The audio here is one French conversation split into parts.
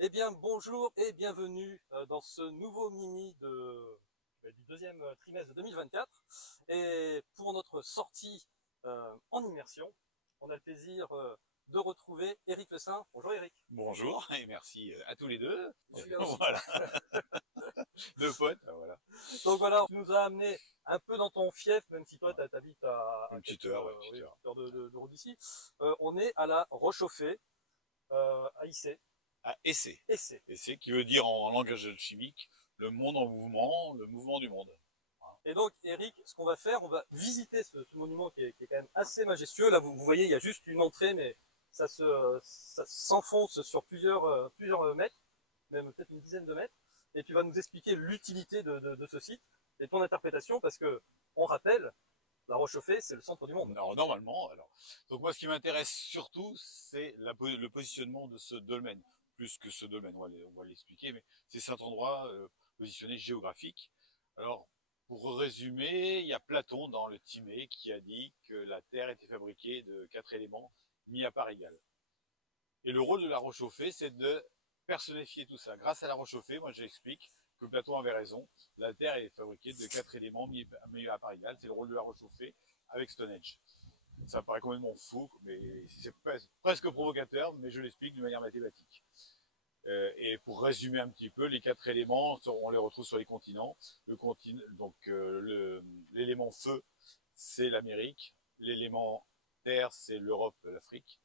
Eh bien, bonjour et bienvenue dans ce nouveau mini du deuxième trimestre de 2024. Et pour notre sortie en immersion, on a le plaisir de retrouver Eric Le Saint. Bonjour Eric. Bonjour et merci à tous les deux. Aussi. Voilà. Deux potes, voilà. Donc voilà, tu nous as amené un peu dans ton fief, même si toi tu habites à Une petite heure, de route d'ici. On est à la Rochauffée, à Issé. À Essé. Essé. Essé qui veut dire en langage chimique le monde en mouvement, le mouvement du monde. Et donc, Eric, ce qu'on va faire, on va visiter ce monument qui est quand même assez majestueux. Là, vous voyez, il y a juste une entrée, mais ça s'enfonce sur plusieurs mètres, même peut-être une dizaine de mètres. Et tu vas nous expliquer l'utilité de ce site et ton interprétation, parce que, on rappelle, la Rochauffée, c'est le centre du monde. Alors, normalement, donc moi, ce qui m'intéresse surtout, c'est le positionnement de ce dolmen. Plus que ce dolmen, on va l'expliquer, mais c'est cet endroit positionné géographique. Alors, pour résumer, il y a Platon dans le Timée qui a dit que la Terre était fabriquée de 4 éléments mis à part égale. Et le rôle de la Rochauffée, c'est de personnifier tout ça. Grâce à la Rochauffée, moi j'explique que Platon avait raison. La Terre est fabriquée de 4 éléments mis à part égale. C'est le rôle de la Rochauffée avec Stonehenge. Ça paraît complètement fou, mais c'est presque provocateur, mais je l'explique de manière mathématique. Et pour résumer un petit peu, les 4 éléments, on les retrouve sur les continents. L'élément feu, c'est l'Amérique. L'élément terre, c'est l'Europe, l'Afrique.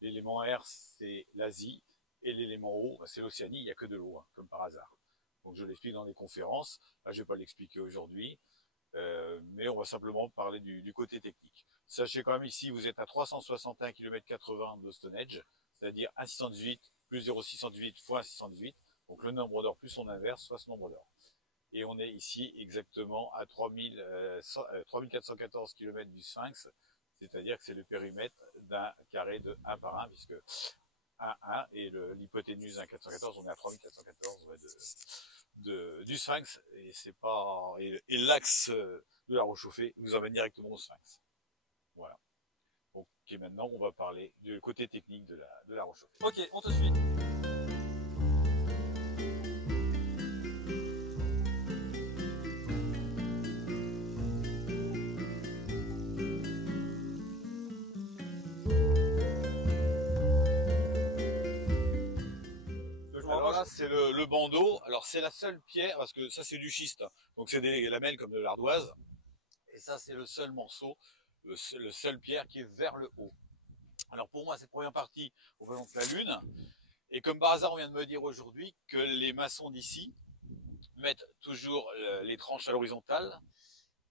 L'élément air, c'est l'Asie. Et l'élément eau, c'est l'Océanie. Il n'y a que de l'eau, hein, comme par hasard. Donc je l'explique dans les conférences. Là, je ne vais pas l'expliquer aujourd'hui. Mais on va simplement parler du côté technique. Sachez quand même ici, vous êtes à 361 km 80 de Stonehenge, c'est-à-dire 1,618 plus 0,618 fois 1,618, donc le nombre d'or plus son inverse, soit ce nombre d'or. Et on est ici exactement à 3414 km du Sphinx, c'est-à-dire que c'est le périmètre d'un carré de 1 par 1, puisque 1, 1, et l'hypoténuse 1,414, on est à 3414 du Sphinx, et c'est pas, et l'axe de la Rochauffée nous emmène directement au Sphinx. Voilà. Donc, et maintenant, on va parler du côté technique de la Rochauffée. Ok, on te suit. Alors là, c'est le bandeau. Alors, c'est la seule pierre, parce que ça, c'est du schiste. Donc, c'est des lamelles comme de l'ardoise. Et ça, c'est le seul morceau, le seul pierre qui est vers le haut. Alors, pour moi, cette première partie représente la Lune. Et comme par hasard, on vient de me dire aujourd'hui que les maçons d'ici mettent toujours les tranches à l'horizontale.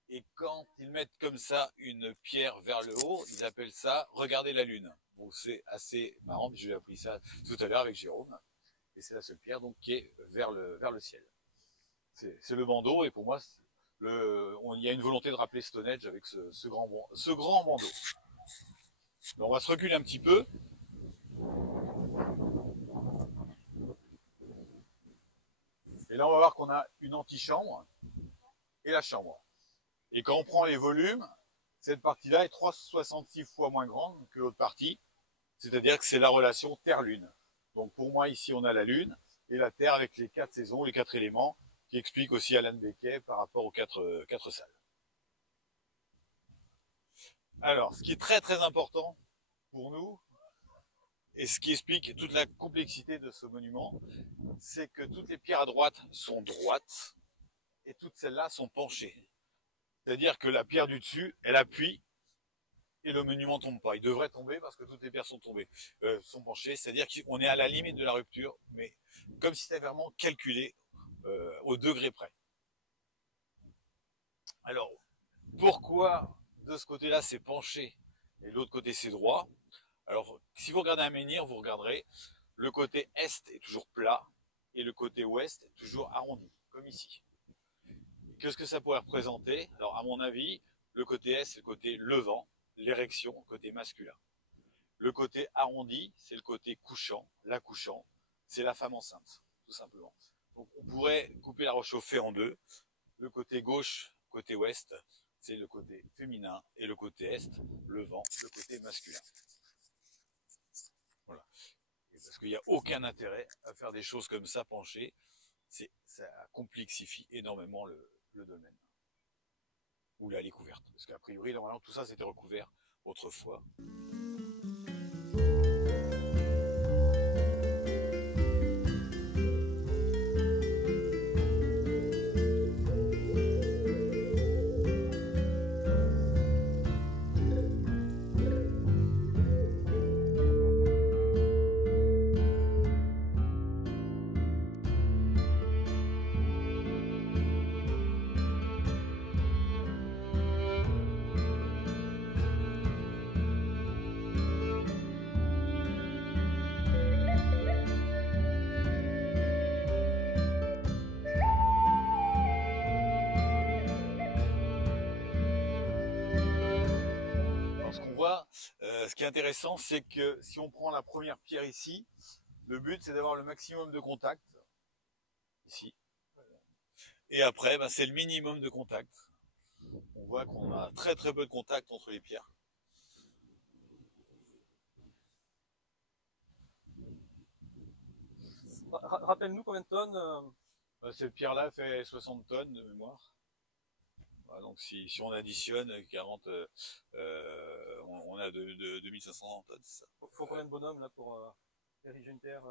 Et quand ils mettent comme ça une pierre vers le haut, ils appellent ça « regarder la Lune ». Bon, c'est assez marrant, j'ai appris ça tout à l'heure avec Jérôme. Et c'est la seule pierre donc qui est vers le ciel. C'est le bandeau, et pour moi, il y a une volonté de rappeler Stonehenge avec ce grand bandeau. Donc on va se reculer un petit peu. Et là, on va voir qu'on a une antichambre et la chambre. Et quand on prend les volumes, cette partie-là est 366 fois moins grande que l'autre partie. C'est-à-dire que c'est la relation Terre-Lune. Donc pour moi, ici, on a la Lune et la Terre avec les 4 saisons, les 4 éléments, qui explique aussi Alan Becquet par rapport aux 4 salles. Alors, ce qui est très très important pour nous, et ce qui explique toute la complexité de ce monument, c'est que toutes les pierres à droite sont droites et toutes celles-là sont penchées. C'est-à-dire que la pierre du dessus, elle appuie et le monument tombe pas. Il devrait tomber parce que toutes les pierres sont tombées, sont penchées. C'est-à-dire qu'on est à la limite de la rupture, mais comme si c'était vraiment calculé au degré près. Alors, pourquoi de ce côté-là c'est penché et de l'autre côté c'est droit? Alors, si vous regardez un menhir, vous regarderez, le côté est est toujours plat et le côté ouest est toujours arrondi, comme ici. qu'est-ce que ça pourrait représenter? Alors, à mon avis, le côté S, c'est le côté levant, l'érection, côté masculin. Le côté arrondi, c'est le côté couchant, l'accouchant, c'est la femme enceinte, tout simplement. Donc, on pourrait couper la réchauffée en deux. Le côté gauche, côté ouest, c'est le côté féminin, et le côté est, le vent, le côté masculin. Voilà. Et parce qu'il n'y a aucun intérêt à faire des choses comme ça penchées, ça complexifie énormément le domaine. Ou la découverte. Parce qu'a priori, normalement, tout ça c'était recouvert autrefois. Ce qui est intéressant, c'est que si on prend la première pierre ici, le but c'est d'avoir le maximum de contact, ici, et après c'est le minimum de contact. On voit qu'on a très très peu de contact entre les pierres. Rappelle-nous combien de tonnes Cette pierre-là fait 60 tonnes de mémoire. Donc si on additionne 40, on a 2500 tonnes, c'est ça. Faut combien de bonhommes là pour ériger une pierre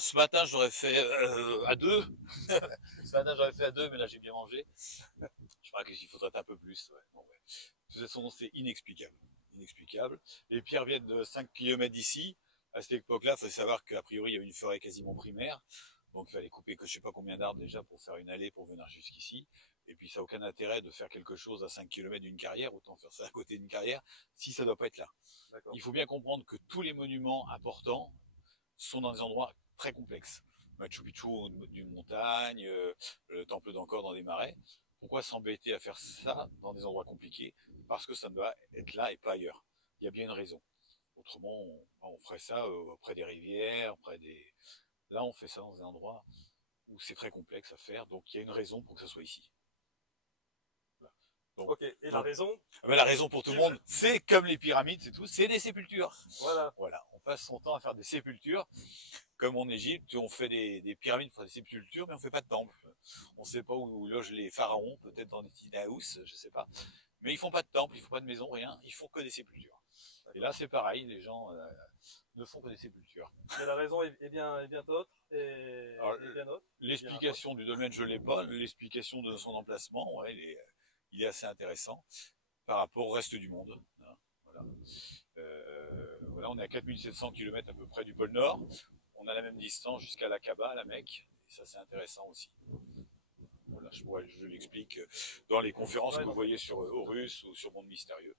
Ce matin j'aurais fait à 2. Ce matin j'aurais fait à 2, mais là j'ai bien mangé. Je crois qu'il faudrait un peu plus. Ouais. Bon, ouais. De toute façon c'est inexplicable. Inexplicable. Les pierres viennent de 5 km d'ici. À cette époque-là, il faut savoir qu'a priori il y avait une forêt quasiment primaire. Donc il fallait couper que je sais pas combien d'arbres déjà pour faire une allée pour venir jusqu'ici. Et puis ça n'a aucun intérêt de faire quelque chose à 5 km d'une carrière, autant faire ça à côté d'une carrière, si ça ne doit pas être là. Il faut bien comprendre que tous les monuments importants sont dans des endroits très complexes. Machu Picchu d'une montagne, le temple d'Angkor dans des marais. Pourquoi s'embêter à faire ça dans des endroits compliqués? Parce que ça doit être là et pas ailleurs. Il y a bien une raison. Autrement, on ferait ça près des rivières, Là, on fait ça dans un endroit où c'est très complexe à faire, donc il y a une raison pour que ça soit ici. Donc, ok, et la raison la raison pour tout le monde, c'est comme les pyramides, c'est tout, c'est des sépultures. Voilà, on passe son temps à faire des sépultures. Comme en Égypte, on fait des pyramides pour des sépultures, mais on fait pas de temple. On sait pas où logent les pharaons, peut-être dans des tiny house, je sais pas. Mais ils font pas de temple, ils font pas de maison, rien, ils font que des sépultures. Et là, c'est pareil, les gens ne font que des sépultures. Mais la raison est bien autre, et bien autre. L'explication du domaine, je l'ai pas. L'explication de son emplacement, ouais, il est assez intéressant par rapport au reste du monde. Voilà. Voilà, on est à 4700 km à peu près du pôle Nord. On a la même distance jusqu'à l'Aqaba, à la Mecque. Et ça, c'est intéressant aussi. Voilà, je l'explique dans les conférences que vous voyez sur Horus ou sur Monde Mystérieux.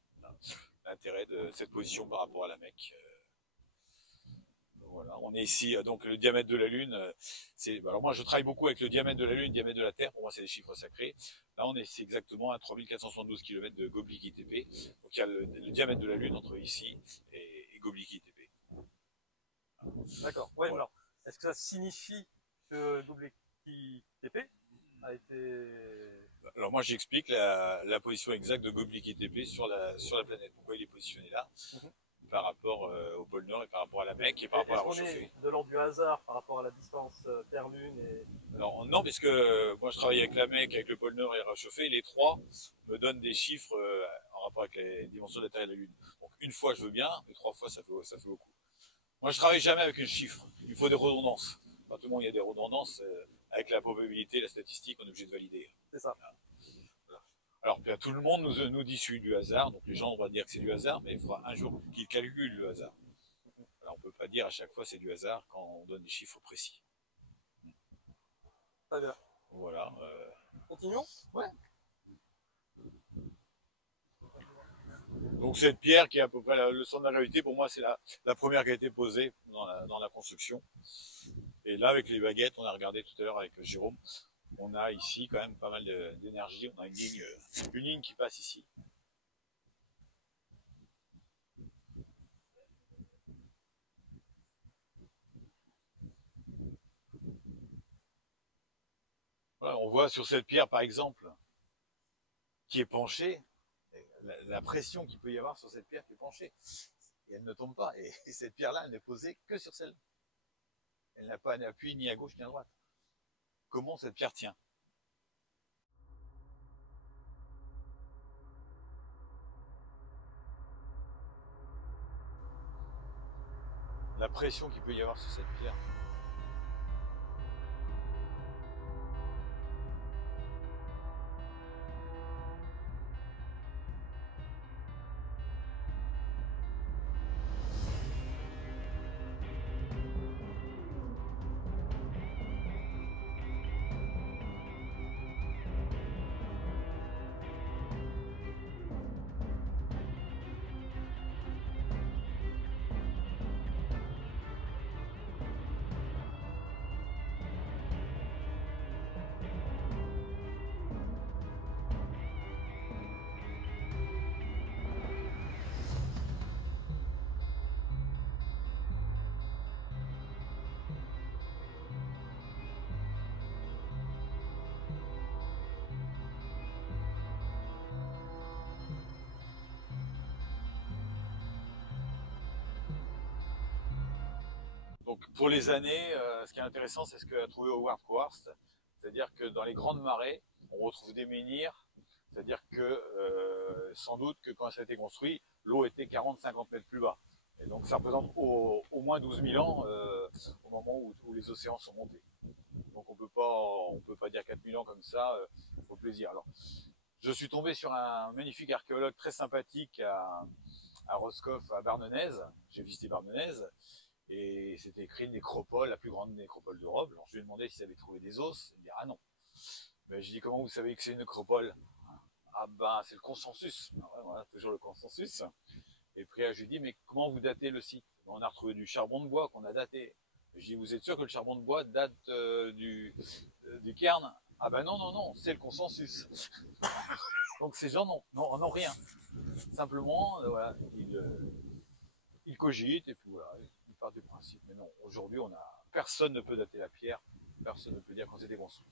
L'intérêt de cette position par rapport à la Mecque. Voilà, on est ici, donc le diamètre de la Lune, alors moi je travaille beaucoup avec le diamètre de la Lune, le diamètre de la Terre, pour moi c'est des chiffres sacrés. Là on est exactement à 3472 km de Göbekli Tepe, donc il y a le diamètre de la Lune entre ici et Göbekli Tepe. D'accord, ouais, voilà. Alors, est-ce que ça signifie que Göbekli Tepe a été... Alors moi j'explique la position exacte de Göbekli Tepe sur la planète, pourquoi il est positionné là. Par rapport au pôle Nord et par rapport à la Mecque et par rapport à la réchauffée. Est-ce qu'on est de l'ordre du hasard par rapport à la distance Terre-Lune Alors non, puisque moi je travaille avec la Mecque, avec le pôle Nord et la réchauffée, les trois me donnent des chiffres en rapport avec les dimensions de la Terre et de la Lune. Donc une fois je veux bien, mais 3 fois ça fait beaucoup. Moi je travaille jamais avec un chiffre, il faut des redondances. À tout le monde il y a des redondances, avec la probabilité, la statistique, on est obligé de valider. C'est ça. Voilà. Alors, tout le monde nous dit celui du hasard, donc les gens vont dire que c'est du hasard, mais il faudra un jour qu'ils calculent le hasard. Alors, on ne peut pas dire à chaque fois c'est du hasard quand on donne des chiffres précis. Très bien. Voilà. Continuons ? Ouais. Donc cette pierre qui est à peu près le centre de la gravité, pour moi c'est la première qui a été posée dans la construction. Et là avec les baguettes, on a regardé tout à l'heure avec Jérôme, on a ici quand même pas mal d'énergie. On a une ligne qui passe ici. Voilà, on voit sur cette pierre, par exemple, qui est penchée, la pression qu'il peut y avoir sur cette pierre qui est penchée. Et elle ne tombe pas. Et cette pierre-là, elle n'est posée que sur celle-là. Elle n'a pas d'appui ni à gauche ni à droite. Comment cette pierre tient? La pression qu'il peut y avoir sur cette pierre. Donc pour les années, ce qui est intéressant, c'est ce qu'a trouvé Howard Quartz, c'est-à-dire que dans les grandes marées, on retrouve des menhirs, c'est-à-dire que sans doute que quand ça a été construit, l'eau était 40-50 mètres plus bas. Et donc ça représente au moins 12 000 ans au moment où les océans sont montés. Donc on peut pas dire 4 000 ans comme ça, au plaisir. Alors, je suis tombé sur un magnifique archéologue très sympathique à Roscoff, à Barnenaise. J'ai visité Barnenaise. Et c'était écrit nécropole, la plus grande nécropole d'Europe. Alors je lui ai demandé s'il avait trouvé des os. Il me dit ah non. Mais je dis comment vous savez que c'est une nécropole? Ah ben c'est le consensus. Ah ouais, voilà, toujours le consensus. Et puis je lui ai dit mais comment vous datez le site? On a retrouvé du charbon de bois qu'on a daté. Je dis vous êtes sûr que le charbon de bois date du cairn? Ah ben non non non, c'est le consensus. Donc ces gens n'ont rien. Simplement voilà, ils cogitent et puis voilà. Part du principe. Mais non, aujourd'hui, personne ne peut dater la pierre, personne ne peut dire quand c'était construit.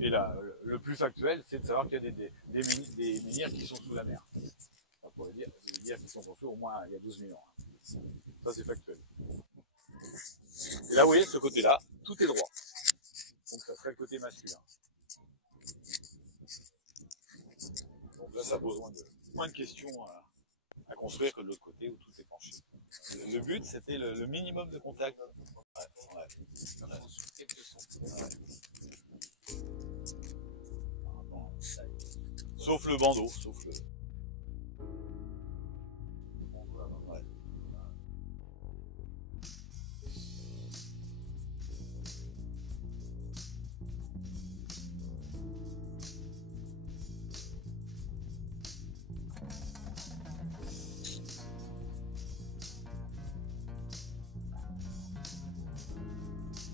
Et là, le plus factuel, c'est de savoir qu'il y a des menhirs qui sont sous la mer. On pourrait dire des menhirs qui sont construits au moins il y a 12 000 ans. Ça, c'est factuel. Et là, vous voyez, ce côté-là, tout est droit. Donc, ça serait le côté masculin. Donc là, ça pose moins de questions à construire que de l'autre côté où tout est penché. Le but, c'était le minimum de contact. Ouais. Sauf le bandeau, sauf le... Ouais.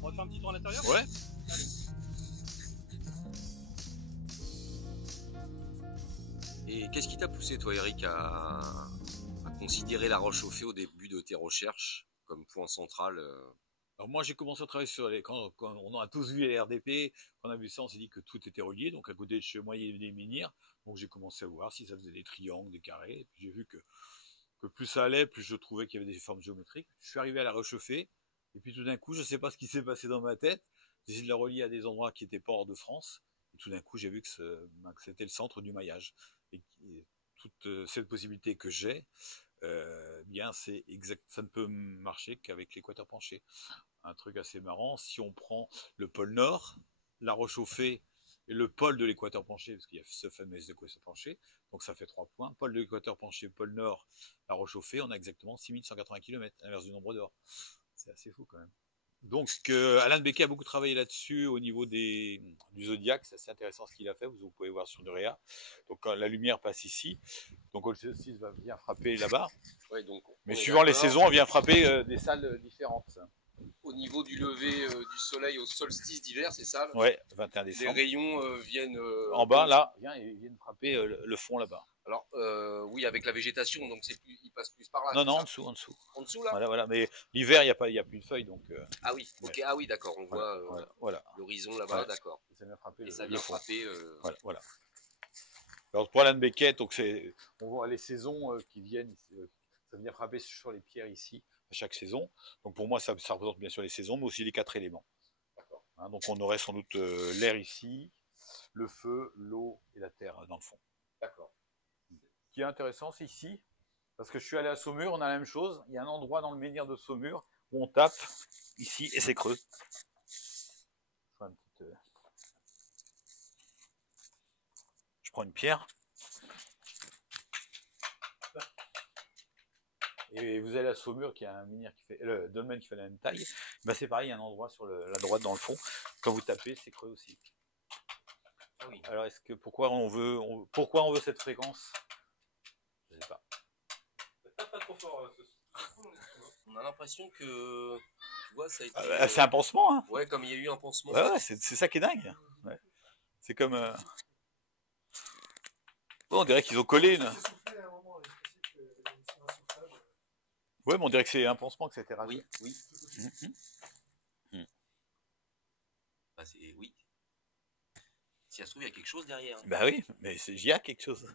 On va faire un petit tour à l'intérieur? Ouais. Et qu'est-ce qui t'a poussé, toi, Eric, à considérer la roche chauffée au début de tes recherches comme point central Alors moi, j'ai commencé à travailler sur quand on a tous vu les RDP, quand on a vu ça, on s'est dit que tout était relié. Donc à côté de chez moi, il y avait des menhirs. Donc j'ai commencé à voir si ça faisait des triangles, des carrés. Et puis j'ai vu que plus ça allait, plus je trouvais qu'il y avait des formes géométriques. Je suis arrivé à la roche chauffée. Et puis tout d'un coup, je ne sais pas ce qui s'est passé dans ma tête. J'ai essayé de la relier à des endroits qui étaient pas hors de France. Et tout d'un coup, j'ai vu que c'était le centre du maillage. Et toute cette possibilité que j'ai, bien c'est exact, ça ne peut marcher qu'avec l'équateur penché. Un truc assez marrant, si on prend le pôle Nord, la roche chauffée et le pôle de l'équateur penché, parce qu'il y a ce fameux équateur penché, donc ça fait 3 points, pôle de l'équateur penché, pôle Nord, la roche chauffée, on a exactement 6180 km, à l'inverse du nombre d'or. C'est assez fou quand même. Donc Alain de Becquet a beaucoup travaillé là-dessus au niveau du zodiaque, c'est assez intéressant ce qu'il a fait, vous pouvez voir sur Nurea. Donc quand la lumière passe ici, donc Holsted 6 va venir frapper là-bas, ouais, donc, mais suivant les saisons, on vient frapper des salles différentes. au niveau du lever du soleil au solstice d'hiver, c'est ça? Ouais, 21 Les décembre. rayons viennent En bas, là, ils viennent frapper le fond là-bas. Alors, oui, avec la végétation, donc ils passent plus par là. Non, non, ça en dessous, en dessous. En dessous, là? Voilà, voilà. Mais l'hiver, il y a plus de feuilles, donc. Ah oui, ok, ouais. ah oui, d'accord, on Voilà, voit voilà. l'horizon là-bas, Ouais. d'accord. Ça vient frapper Et ça le vient fond. frapper. Voilà, voilà. Alors pour Alain Beckett, donc on voit les saisons qui viennent, ça vient frapper sur les pierres ici à chaque saison. Donc pour moi, ça représente bien sûr les saisons, mais aussi les 4 éléments. Hein, donc on aurait sans doute l'air ici, le feu, l'eau et la terre dans le fond. D'accord. Ce qui est intéressant, c'est ici, parce que je suis allé à Saumur, on a la même chose. Il y a un endroit dans le menhir de Saumur où on tape ici et c'est creux. Je prends une pierre. Et vous allez à Saumur, qui a un menhir qui fait, le dolmen qui fait la même taille. Ben c'est pareil, il y a un endroit sur la droite dans le fond. Quand vous tapez, c'est creux aussi. Ah oui. Alors pourquoi on veut cette fréquence? Je sais pas. Pas trop fort. On a l'impression que, tu vois, ça a été. C'est un pansement, hein. Ouais, comme il y a eu un pansement. Ouais, c'est ça qui est dingue. Ouais. C'est comme. Bon, on dirait qu'ils ont collé une. Ouais, mais on dirait que c'est un pansement que ça a été rajouté. Oui, oui. Bah, oui. Si ça se trouve, il y a quelque chose derrière. Bah oui, mais il y a quelque chose.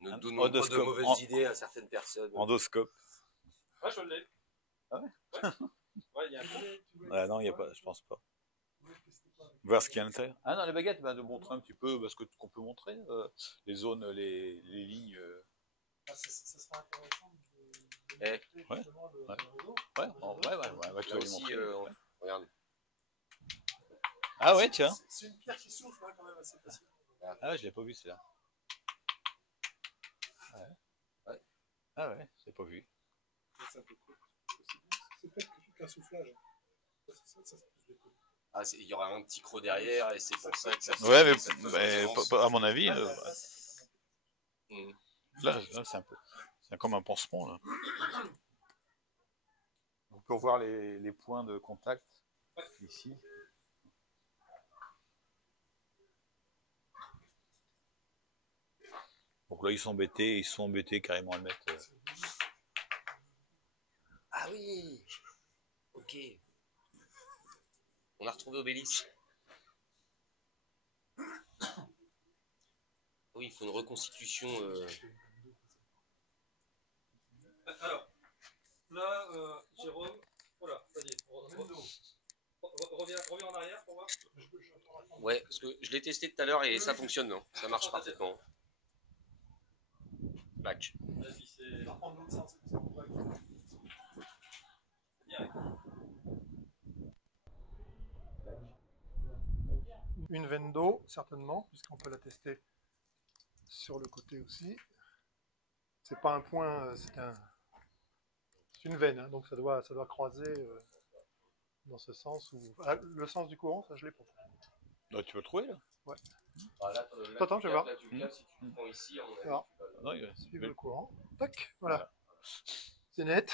Ne donnons pas de mauvaises idées à certaines personnes. Endoscope. Ah, je l'ai. Ah ouais? Ouais, il y a un peu. Ah non, il n'y a pas, je pense pas. Voir ce qu'il y a à l'intérieur. Ah non, les baguettes, bah, de montrer un petit peu ce qu'on peut montrer, les zones, les lignes. Ça sera intéressant de ouais. justement le réseau. Ouais, tu vas lui aussi, montrer. regarde. Ah ouais, tiens. C'est une pierre qui souffle hein, quand même assez facile. Ah ouais, je l'ai pas vu, celle-là. Ouais. Ah ouais, je l'ai pas vu. C'est un peu cool. C'est peut-être qu'un soufflage. Ça Ah, il y aura un petit creux derrière et c'est pour ça que ça. Ouais, mais à mon avis, là c'est un peu, c'est comme un pansement là. On peut voir les points de contact ici. Donc là ils sont embêtés carrément à le mettre. Ah oui. Ok. On a retrouvé Obélisque. Oui, il faut une reconstitution. Alors, là, Jérôme, voilà, vas-y, reviens en arrière pour voir. Ouais, parce que je l'ai testé tout à l'heure et ça fonctionne, non? Ça marche parfaitement. Bac. Vas-y, c'est. va prendre l'autre sens. Une veine d'eau, certainement, puisqu'on peut la tester sur le côté aussi. C'est pas un point, c'est une veine, hein, donc ça doit croiser dans ce sens. Ah, le sens du courant, ça je l'ai pas. Ouais, tu peux le trouver là? Ouais. Ah, là, Attends, je vais voir. Là, tu le capes, si tu le prends ici, à mon avis, Alors, Non, suivre le courant. Tac, voilà. C'est net.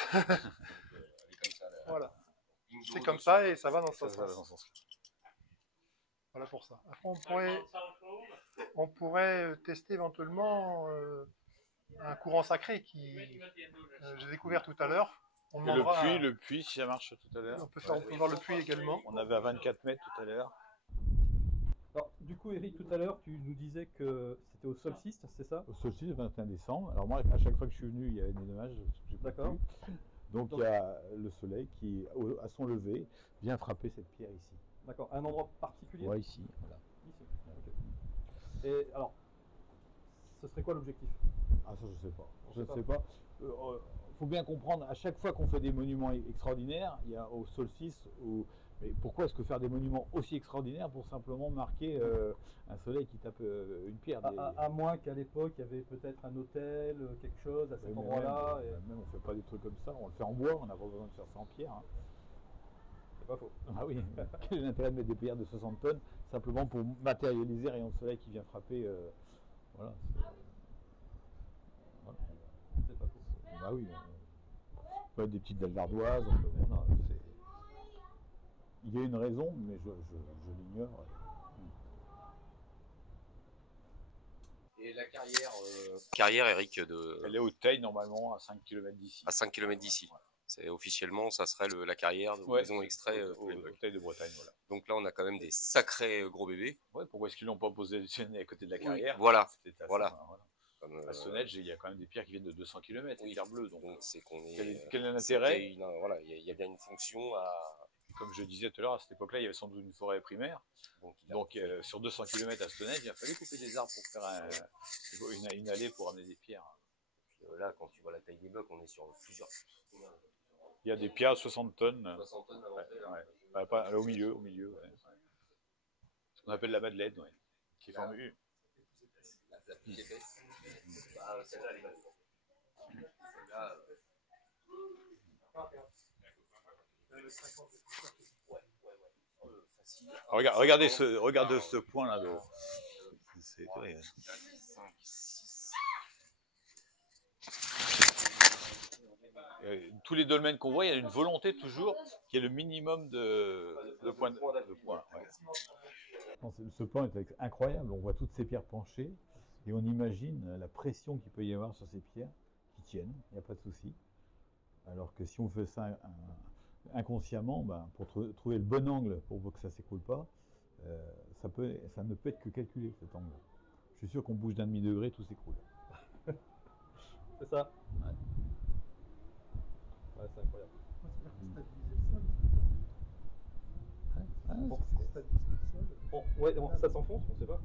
Voilà. C'est comme ça et ça va dans ce sens. Voilà pour ça. Après, on pourrait tester éventuellement un courant sacré qui j'ai découvert tout à l'heure. Le puits, si ça marche tout à l'heure. On peut voir le puits également. On avait à 24 mètres tout à l'heure. Alors, du coup, Eric, tout à l'heure, tu nous disais que c'était au solstice, c'est ça? Au solstice, le 21 décembre. Alors moi, à chaque fois que je suis venu, il y avait des dommages. D'accord. Donc il y a le soleil qui, à son lever, vient frapper cette pierre ici. D'accord. Un endroit particulier? Ouais, ici. Voilà. Ici. Ok. Et alors, ce serait quoi l'objectif? Ah ça, je sais pas. Je ne sais pas. Faut bien comprendre, à chaque fois qu'on fait des monuments extraordinaires, il y a au solstice, mais pourquoi est-ce que faire des monuments aussi extraordinaires pour simplement marquer un soleil qui tape une pierre À moins qu'à l'époque, il y avait peut-être un hôtel, quelque chose à cet endroit-là. Même on fait pas des trucs comme ça, on le fait en bois, on n'a pas besoin de faire ça en pierre. Hein. C'est pas faux. Ah oui, quel est l'intérêt de mettre des pierres de 60 tonnes simplement pour matérialiser un rayon de soleil qui vient frapper voilà. C'est pas faux. Bah oui. peut être des petites dalles d'ardoise. Il y a une raison, mais je l'ignore. Et la carrière, Eric, Elle est haute taille normalement à 5 km d'ici. à 5 km d'ici. C'est officiellement, ça serait la carrière où ils ont extrait haute taille de Bretagne, voilà. Donc là, on a quand même des sacrés gros bébés. Ouais, pourquoi est-ce qu'ils l'ont pas positionné à côté de la carrière? Voilà. C'était Voilà. Comme, à Stonehenge, il y a quand même des pierres qui viennent de 200 km, oui, pierres bleues. Donc c'est qu'on est. Quel est l'intérêt? Voilà, il y a bien une fonction à. Comme je disais tout à l'heure, à cette époque-là, il y avait sans doute une forêt primaire. Donc sur 200 km à Stonehenge, il a fallu couper des arbres pour faire une allée pour amener des pierres. Puis, là, quand tu vois la taille des blocs, on est sur plusieurs. Il y a des pierres à 60 tonnes. 60 tonnes à l'entrée, là. Ouais. Pas, au milieu. Ouais. Ce qu'on appelle la Madeleine, ouais. Qui forme une. La plus épaisse. Celle-là, elle est belle. Celle-là. Regardez ce point-là. C'est terrible. 5, 6. Tous les dolmens qu'on voit, il y a une volonté toujours qu'il y ait le minimum de points. Ouais. Ce plan est incroyable, on voit toutes ces pierres penchées et on imagine la pression qu'il peut y avoir sur ces pierres qui tiennent, il n'y a pas de souci. Alors que si on fait ça inconsciemment, pour trouver le bon angle pour que ça ne s'écroule pas, ça ne peut être que calculé cet angle. Je suis sûr qu'on bouge d'1/2 degré, tout s'écroule. C'est ça. Ouais. Ouais, c'est incroyable. Bon, ouais, ça s'enfonce, on sait pas.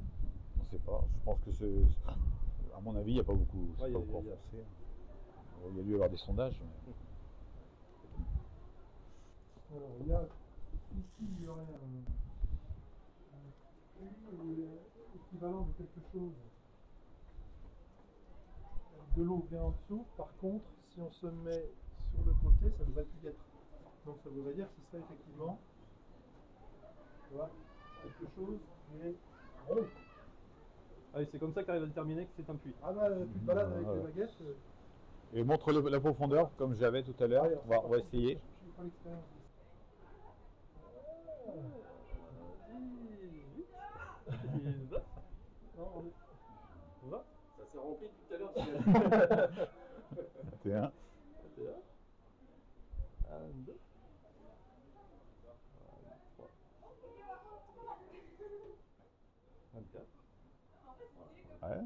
On ne sait pas, je pense que à mon avis, il n'y a pas beaucoup. Ouais, pas beaucoup enfoncé. Il y a dû y avoir des sondages. Alors, il y a, ici, il y aurait équivalent de quelque chose. De l'eau vient en dessous. Par contre, si on se met sur le côté, ça devrait plus être. Donc ça voudrait dire que ce serait effectivement, tu vois, quelque chose qui est rond. Ah oui, c'est comme ça que tu arrives à déterminer que c'est un puits. Ah bah, tu te balades avec les baguettes. Et montre la profondeur, comme j'avais tout à l'heure. On va essayer. Je n'ai pas l'expérience. Ça s'est rempli tout à l'heure. 21. 1, 2. 3. 24. Ouais,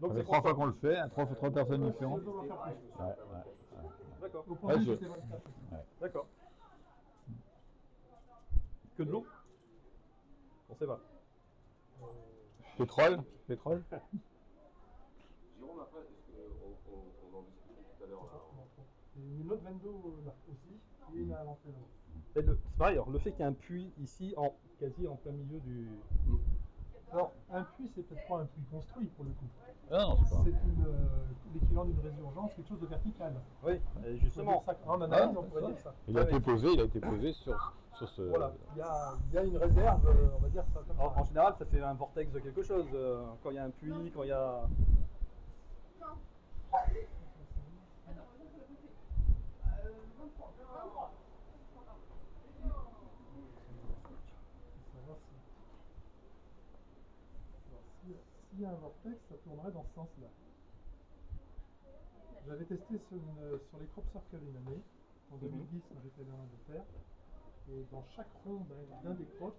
Donc ça fait c'est 3 fois qu'on le fait, hein, 3 personnes différentes. D'accord. Ouais, D'accord. Que de l'eau? On sait pas. Pétrole. Jérôme, après, on en discutait tout à l'heure. Une autre veine d'eau là aussi, et une à l'entrée là. C'est pareil, alors, le fait qu'il y ait un puits ici, quasi en plein milieu du. Alors, un puits, c'est peut-être pas un puits construit pour le coup. Non, c'est pas. C'est l'équivalent d'une résurgence, quelque chose de vertical. Oui, justement. En analyse, on pourrait dire ça. Il a été posé sur ce. Voilà, il y a une réserve, on va dire ça comme ça. En général, ça fait un vortex de quelque chose. Quand il y a un puits, quand il y a. S'il y a un vortex, ça tournerait dans ce sens-là. J'avais testé sur les crop circles une année, en 2010 quand j'étais dans l'Angleterre, et dans chaque rond d'un des crops,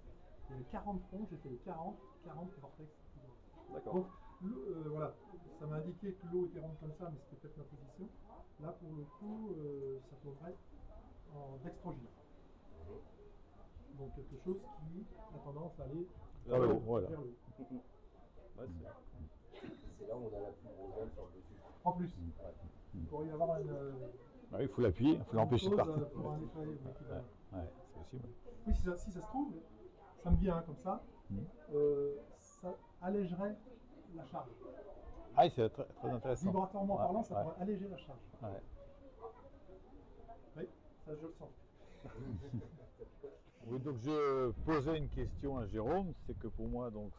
il y avait 40 ronds, j'ai fait les 40 vortex. D'accord. Donc voilà, ça m'a indiqué que l'eau était ronde comme ça, mais c'était peut-être ma position. Là pour le coup, ça tournerait en dextrogène. Donc quelque chose qui a tendance à aller vers le haut, voilà. Vers le haut. Ouais, C'est là où on a la plus grosse zone sur le dessus. En plus, il pourrait y avoir une. Il faut l'appuyer, il faut l'empêcher de partir. Pour un effet équivalent. Ouais, c'est possible. Oui, si ça se trouve, ça me vient comme ça, ça allégerait la charge. Ah oui, c'est très intéressant. Vibratoirement parlant, ça pourrait alléger la charge. Ouais. Oui, ça je le sens. Oui, donc je posais une question à Jérôme, c'est que pour moi, donc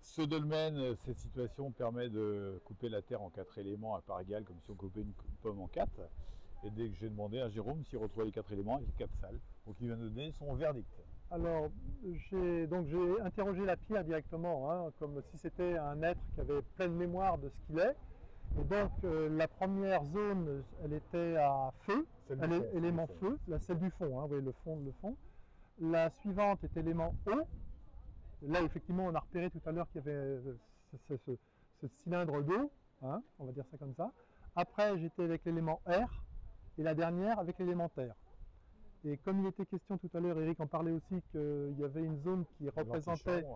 ce dolmen, cette situation permet de couper la terre en 4 éléments à part égale, comme si on coupait une pomme en 4. Et dès que j'ai demandé à Jérôme s'il retrouvait les 4 éléments avec les 4 salles, donc il vient de donner son verdict. Alors, j'ai interrogé la pierre directement, hein, comme si c'était un être qui avait pleine mémoire de ce qu'il est. Et donc, la première zone, elle était à feu, élément feu, celle du fond, hein, oui, le fond. La suivante est élément eau. Là, effectivement, on a repéré tout à l'heure qu'il y avait ce cylindre d'eau, hein, on va dire ça comme ça. Après, j'étais avec l'élément air, et la dernière avec l'élément terre. Et comme il était question tout à l'heure, Eric en parlait aussi, qu'il y avait une zone qui représentait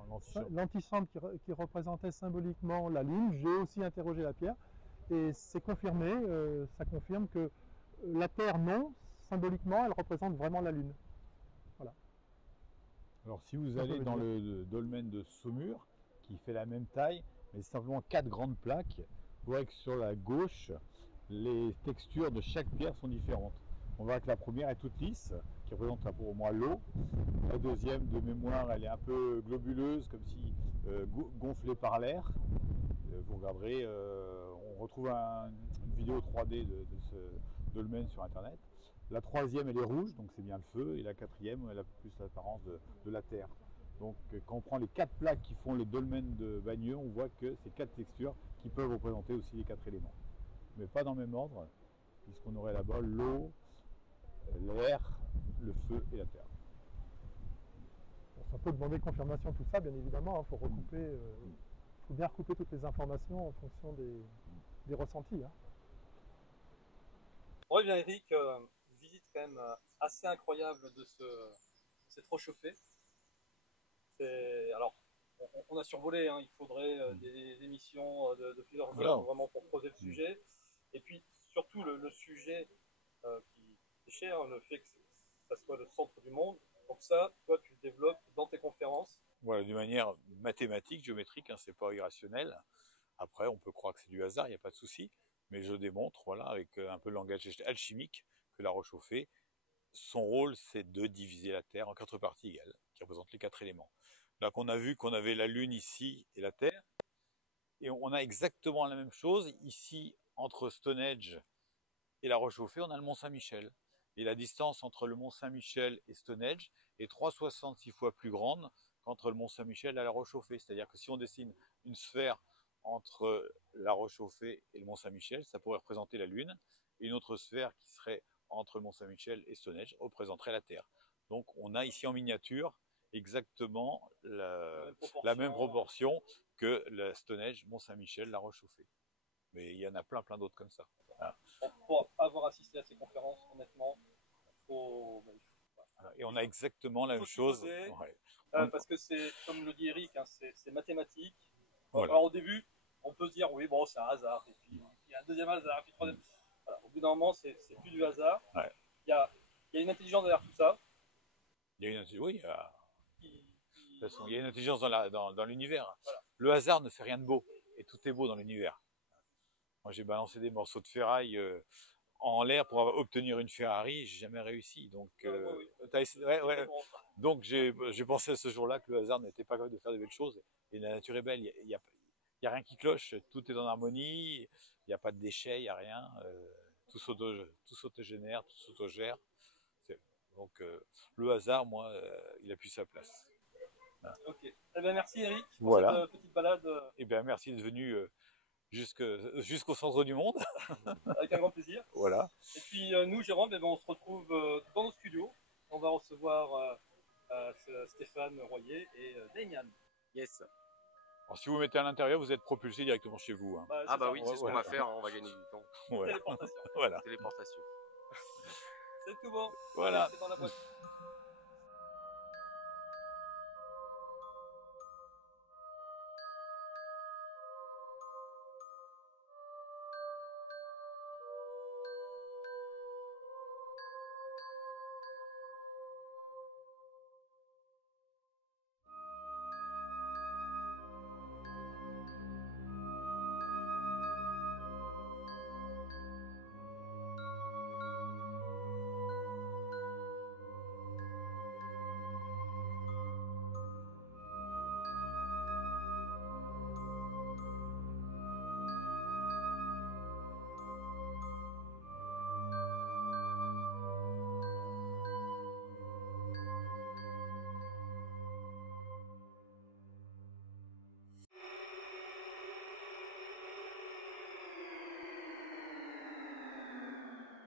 l'antichambre qui représentait symboliquement la Lune, j'ai aussi interrogé la pierre, et c'est confirmé, ça confirme que la Terre, non, symboliquement, elle représente vraiment la Lune. Voilà. Alors si vous allez dans le dolmen de Saumur, qui fait la même taille, mais simplement 4 grandes plaques, vous voyez que sur la gauche, les textures de chaque pierre sont différentes. On voit que la première est toute lisse, qui représente pour moi l'eau. La deuxième, de mémoire, elle est un peu globuleuse, comme si gonflée par l'air. Vous regarderez, on retrouve une vidéo 3D de ce dolmen sur internet. La troisième, elle est rouge, donc c'est bien le feu. Et la quatrième, elle a plus l'apparence de la terre. Donc quand on prend les 4 plaques qui font le dolmen de Bagneux, on voit que c'est 4 textures qui peuvent représenter aussi les 4 éléments. Mais pas dans le même ordre, puisqu'on aurait là-bas l'eau, l'air, le feu et la terre. Bon, ça peut demander confirmation tout ça, bien évidemment. Il faut recouper, faut bien recouper toutes les informations en fonction des ressentis. Hein. Ouais, bien Eric, une visite quand même assez incroyable de cette roche chauffée. Alors, on a survolé, hein, il faudrait des émissions de plusieurs heures vraiment pour creuser le sujet. Et puis surtout le sujet qui est cher, le fait que ça soit le centre du monde. Donc ça, toi, tu le développes dans tes conférences. Voilà, d'une manière mathématique, géométrique, hein, c'est pas irrationnel. Après, on peut croire que c'est du hasard, il n'y a pas de souci. Mais je démontre, voilà, avec un peu de langage alchimique, que la roche chauffée, son rôle, c'est de diviser la Terre en 4 parties égales, qui représentent les 4 éléments. Là, qu'on a vu qu'on avait la Lune ici et la Terre, et on a exactement la même chose ici entre Stonehenge et la roche chauffée, on a le Mont Saint-Michel. Et la distance entre le Mont Saint-Michel et Stonehenge est 3,66 fois plus grande qu'entre le Mont Saint-Michel et la roche chauffée. C'est-à-dire que si on dessine une sphère entre la roche chauffée et le Mont Saint-Michel, ça pourrait représenter la Lune. Et une autre sphère qui serait entre le Mont Saint-Michel et Stonehenge représenterait la Terre. Donc on a ici en miniature exactement la même proportion que la Stonehenge, Mont Saint-Michel, la roche chauffée. Mais il y en a plein d'autres comme ça. Voilà. Pour avoir assisté à ces conférences, honnêtement, et on a exactement la même chose. Ouais. Parce que c'est, comme le dit Eric, hein, c'est mathématique. Voilà. Alors au début, on peut se dire, oui, bon, c'est un hasard. Et puis il y a un deuxième hasard, puis troisième. Voilà. Au bout d'un moment, c'est plus du hasard. Ouais. Il y a une intelligence derrière tout ça. Il y a une intelligence dans l'univers. Voilà. Le hasard ne fait rien de beau. Et tout est beau dans l'univers. Moi, j'ai balancé des morceaux de ferraille en l'air pour obtenir une Ferrari, j'ai jamais réussi. Donc, donc j'ai pensé à ce jour-là que le hasard n'était pas capable de faire de belles choses. Et la nature est belle, il y a rien qui cloche, tout est en harmonie, il n'y a pas de déchets, il n'y a rien, tout s'autogénère, tout s'autogère. Donc le hasard, moi, il a plus sa place. Voilà. Ok. Eh bien, merci Eric pour voilà. cette petite balade. Eh bien, merci d'être venu jusqu'au centre du monde. Avec un grand plaisir. Voilà. Et puis nous, Jérôme, on se retrouve dans nos studios. On va recevoir Stéphane Royer et Damian. Yes. Alors, si vous mettez à l'intérieur, vous êtes propulsé directement chez vous. Hein. Oui, c'est ce qu'on va faire, on va gagner du temps. Ouais. Téléportation. Voilà. Téléportation. C'est tout bon. Voilà. C'est dans la boîte.